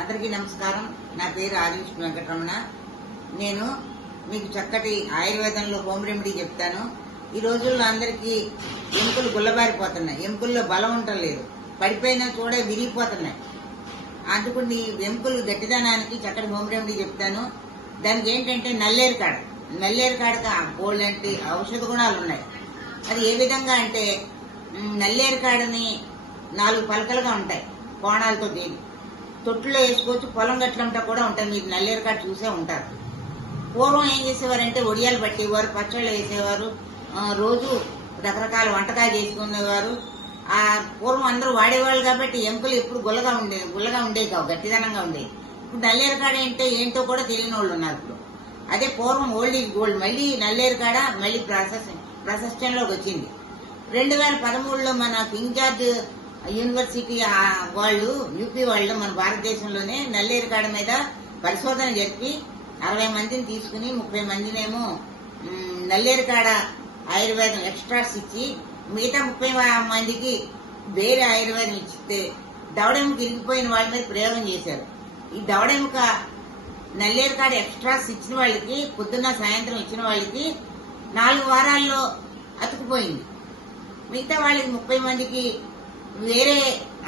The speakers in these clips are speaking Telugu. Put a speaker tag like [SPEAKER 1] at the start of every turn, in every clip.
[SPEAKER 1] అందరికీ నమస్కారం. నా పేరు ఆదివిష్ణు వెంకటరమణ. నేను మీకు చక్కటి ఆయుర్వేదంలో హోమ్ రెమెడీ చెప్తాను. ఈ రోజుల్లో అందరికీ ఎముకలు గుల్లబారిపోతున్నాయి. ఎముకల్లో బలం ఉండలేదు పడిపోయినా చూడే విరిగిపోతున్నాయి. అందుకని ఎముకలు గట్టిదనానికి చక్కటి హోమ్ రెమెడీ చెప్తాను. దానికి ఏంటంటే నల్లేరు కాడ. నల్లేరు కాడక బోల్డ్ ఔషధ గుణాలు ఉన్నాయి. అది ఏ విధంగా అంటే నల్లేరు కాడని నాలుగు పలకలుగా ఉంటాయి కోణాలతో దీని. తొట్టులో వేసుకోవచ్చు పొలం గట్లంతా కూడా ఉంటుంది మీరు నల్లేరు కాడ చూసే ఉంటారు. పూర్వం ఏం చేసేవారంటే ఒడియాలు పట్టేవారు పచ్చళ్ళు వేసేవారు రోజు రకరకాల వంటకాయ చేసుకునేవారు. ఆ పూర్వం అందరూ వాడేవాళ్ళు కాబట్టి ఎముకలు ఎప్పుడు గుల్లగా ఉండేవి గుల్లగా ఉండేవి కావు గట్టిదనంగా ఉండేవి. ఇప్పుడు నల్లేరు కాడ ఏంటో ఏంటో కూడా తెలియని వాళ్ళు ఉన్నారు ఇప్పుడు. అదే పూర్వం ఓల్డ్ ఈజ్ గోల్డ్ మళ్ళీ నల్లేరు కాడ మళ్ళీ ప్రాసెస్ ప్రాసెస్టంలోకి వచ్చింది. రెండు వేల పదమూడులో మన కింగ్ జార్జ్ యూనివర్సిటీ వాళ్ళు యూపీ వాళ్ళు మన భారతదేశంలోనే నల్లేరు కాడ మీద పరిశోధన జరిపి అరవై మందిని తీసుకుని ముప్పై మందినేమో నల్లేరు కాడ ఆయుర్వేదం ఎక్స్ట్రాస్ ఇచ్చి మిగతా ముప్పై మందికి వేరే ఆయుర్వేదం ఇచ్చితే దవడెముక ఇరిగిపోయిన వాళ్ళ మీద ప్రయోగం చేశారు. ఈ దవడెముక నల్లేరు కాడ ఎక్స్ట్రాస్ ఇచ్చిన వాళ్ళకి పొద్దున్న సాయంత్రం ఇచ్చిన వాళ్ళకి నాలుగు వారాల్లో అతుకుపోయింది. మిగతా వాళ్ళకి ముప్పై మందికి వేరే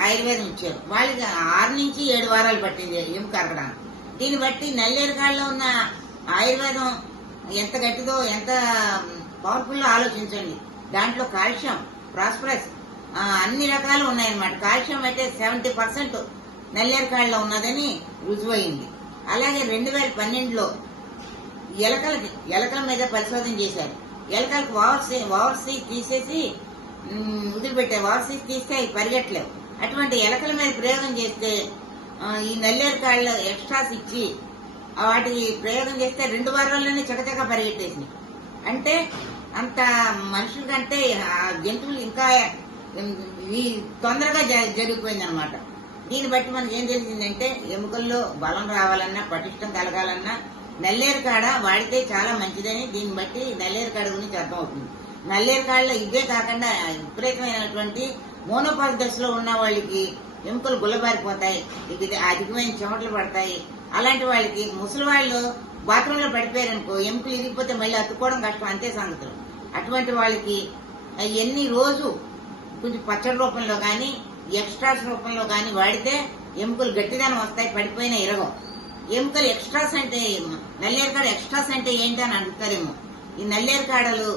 [SPEAKER 1] ఆయుర్వేదం ఇచ్చారు. వాళ్ళకి ఆరు నుంచి ఏడు వారాలు పట్టింది ఎముక అరగడానికి దీన్ని బట్టి నల్లేరుగాళ్ళలో ఉన్న ఆయుర్వేదం ఎంత గట్టిదో ఎంత పవర్ఫుల్ ఆలోచించండి. దాంట్లో కాల్షియం ప్రాస్పరస్ అన్ని రకాలు ఉన్నాయన్నమాట. కాల్షియం అయితే సెవెంటీ పర్సెంట్ నల్లేరుకాళ్ళలో ఉన్నదని రుజువైంది. అలాగే రెండు వేల పన్నెండులో ఎలకలకి ఎలకల మీద పరిశోధన చేశారు. ఎలకలకు ఓవర్సీ ఓవర్సీ తీసేసి వదిలిపెట్టే ఓవర్సీ తీస్తే అవి పరిగెట్టలేవు. అటువంటి ఎలకల మీద ప్రయోగం చేస్తే ఈ నల్లేరు కాళ్ళు ఎక్స్ట్రాస్ ఇచ్చి వాటికి ప్రయోగం చేస్తే రెండు వారాల్లోనే చకచక పరిగెట్టేసినాయి. అంటే అంత మనుషుల కంటే ఆ జంతువులు ఇంకా ఈ తొందరగా జరిగిపోయింది అనమాట దీన్ని బట్టి మనకి ఏం తెలిసిందంటే ఎముకల్లో బలం రావాలన్నా పటిష్టం కలగాలన్నా నల్లేరు కాడ వాడితే చాలా మంచిదని దీన్ని బట్టి నల్లేరు కాడ గురించి అర్థమవుతుంది. నల్లేరు కాడలో ఇదే కాకుండా విపరీతమైనటువంటి మోనోపాల్ దశలో ఉన్న వాళ్ళకి ఎముకలు గుల్లబారిపోతాయి ఇది అధికమైన చెమటలు పడతాయి. అలాంటి వాళ్ళకి ముసలి వాళ్ళు బాత్రూమ్లో పడిపోయారనుకో ఎముకలు ఇరిగిపోతే మళ్ళీ అతుక్కోవడం కష్టం అంతే సంగతులు. అటువంటి వాళ్ళకి ఎన్ని రోజు కొంచెం పచ్చడి రూపంలో కానీ ఎక్స్ట్రాస్ రూపంలో కానీ వాడితే ఎముకలు గట్టిదనం వస్తాయి పడిపోయిన ఇరగం. ఎముకలు ఎక్స్ట్రాస్ అంటే నల్లేరు కాడ ఎక్స్ట్రాస్ అంటే ఏంటి అని అడుగుతారేమో ఈ నల్లేరు కాడలు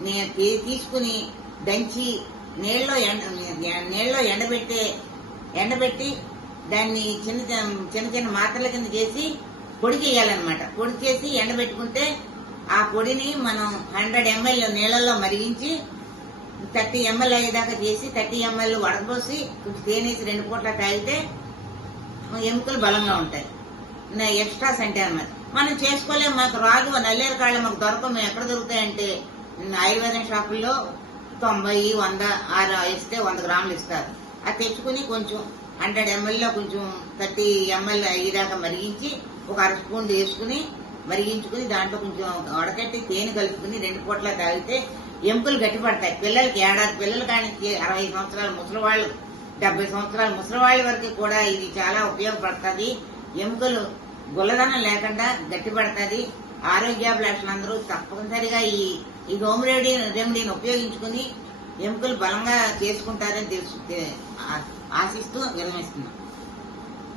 [SPEAKER 1] నేను తీసుకుని దంచి నీళ్ళలో ఎండ నీళ్ళలో ఎండబెట్టే ఎండబెట్టి దాన్ని చిన్న చిన్న- చిన్న చిన్న మాత్రల కింద చేసి పొడి చేయాలన్నమాట. పొడి చేసి ఎండబెట్టుకుంటే ఆ పొడిని మనం హండ్రెడ్ ఎంఎల్ నీళ్ళల్లో మరిగించి థర్టీ ఎంఎల్ అయ్యేదాకా చేసి థర్టీ ఎంఎల్ వడపోసి కొంచెం తేనేసి రెండు పూట్ల తాగితే ఎముకలు బలంగా ఉంటాయి. నా ఎక్స్ట్రాస్ అంటే అన్నమాట. మనం చేసుకోలేము. మాకు రాదు నల్లేరు కాళ్ళు మాకు దొరకము ఎక్కడ దొరుకుతాయంటే ఆయుర్వేదం షాపుల్లో తొంభై వంద ఆరు ఇస్తే వంద గ్రాములు ఇస్తారు. అది తెచ్చుకుని కొంచెం హండ్రెడ్ ఎంఎల్లో కొంచెం థర్టీ ఎంఎల్ అయ్యేదాకా మరిగించి ఒక అర స్పూన్ వేసుకుని మరిగించుకుని దాంట్లో కొంచెం వడకట్టి తేనె కలుపుకుని రెండు పూట్ల తాగితే ఎముకలు గట్టిపడతాయి పిల్లలకి ఏడాది పిల్లలు కానీ అరవై సంవత్సరాల ముసలి వాళ్ళు డెబ్బై సంవత్సరాల ముసలి వాళ్ళ వరకు కూడా ఇది చాలా ఉపయోగపడుతుంది. ఎముకలు గుల్లదనం లేకుండా గట్టిపడుతుంది ఆరోగ్యాభిలాషులందరూ తప్పనిసరిగా ఈ ఈ హోమ్ రెమెడీ రెమెడీని ఉపయోగించుకుని ఎముకలు బలంగా చేసుకుంటారని తెలుసు ఆశిస్తూ విరమిస్తున్నాం